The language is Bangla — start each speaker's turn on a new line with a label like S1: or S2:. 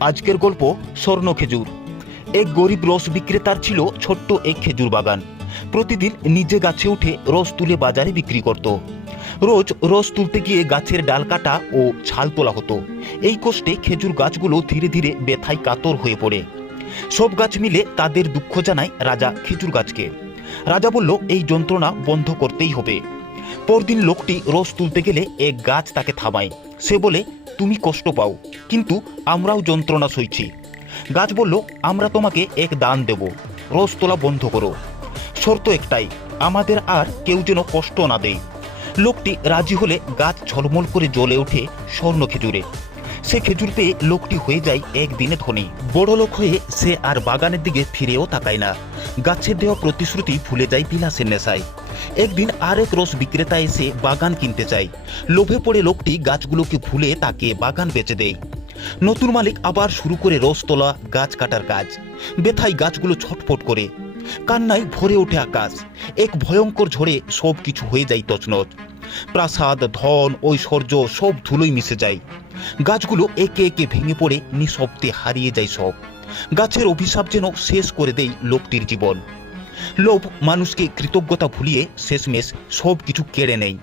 S1: আজকের গল্প স্বর্ণ খেজুর। এক গরিব রস বিক্রেতার ছিল ছোট্ট এক খেজুর বাগান। প্রতিদিন নিজে গাছে উঠে রস তুলে বাজারে বিক্রি করত। রোজ রস তুলতে গিয়ে গাছের ডাল কাটা ও ছাল তোলা হতো। এই কষ্টে খেজুর গাছগুলো ধীরে ধীরে ব্যথায় কাতর হয়ে পড়ে। সব গাছ মিলে তাদের দুঃখ জানায় রাজা খেজুর গাছকে। রাজা বলল, এই যন্ত্রণা বন্ধ করতেই হবে। পরদিন লোকটি রস তুলতে গেলে এক গাছ তাকে থামায়। সে বলে, তুমি কষ্ট পাও, কিন্তু আমরাও যন্ত্রণা সইছি। গাছ বলল, আমরা তোমাকে এক দান দেব, রস তোলা বন্ধ করো। শর্ত একটাই, আমাদের আর কেউ যেন কষ্ট না দেয়। লোকটি রাজি হলে গাছ ঝলমল করে জ্বলে ওঠে স্বর্ণ খেজুরে। সে খেজুর পেয়ে লোকটি হয়ে যায় একদিনে ধনী। বড় লোক হয়ে সে আর বাগানের দিকে ফিরেও তাকায় না। গাছের দেওয়া প্রতিশ্রুতি ভুলে যায় বিলাসের নেশায়। একদিন আরেক রস বিক্রেতা এসে বাগান কিনতে চায় লোভে পড়ে লোকটি গাছগুলোকে ভুলে তাকে বাগান বেচে দেয়। নতুন মালিক আবার শুরু করে রস তোলা, গাছ কাটার কাজ। বেথায় গাছগুলো ছটফট করে। কান্নায় ভরে ওঠে আকাশ। এক ভয়ঙ্কর ঝড়ে সব কিছু হয়ে যায় তছনছ। প্রাসাদ, ধন, ঐশ্বর্য সব ধুলোই মিশে যায়। গাছগুলো একে একে ভেঙে পড়ে, নিঃশব্দে হারিয়ে যায় সব। গাছের অভিশাপ যেন শেষ করে দেয় লোকটির জীবন। লোভ মানুষকে কৃতজ্ঞতা ভুলিয়ে শেষমেশ সব কিছু কেড়ে নেয়।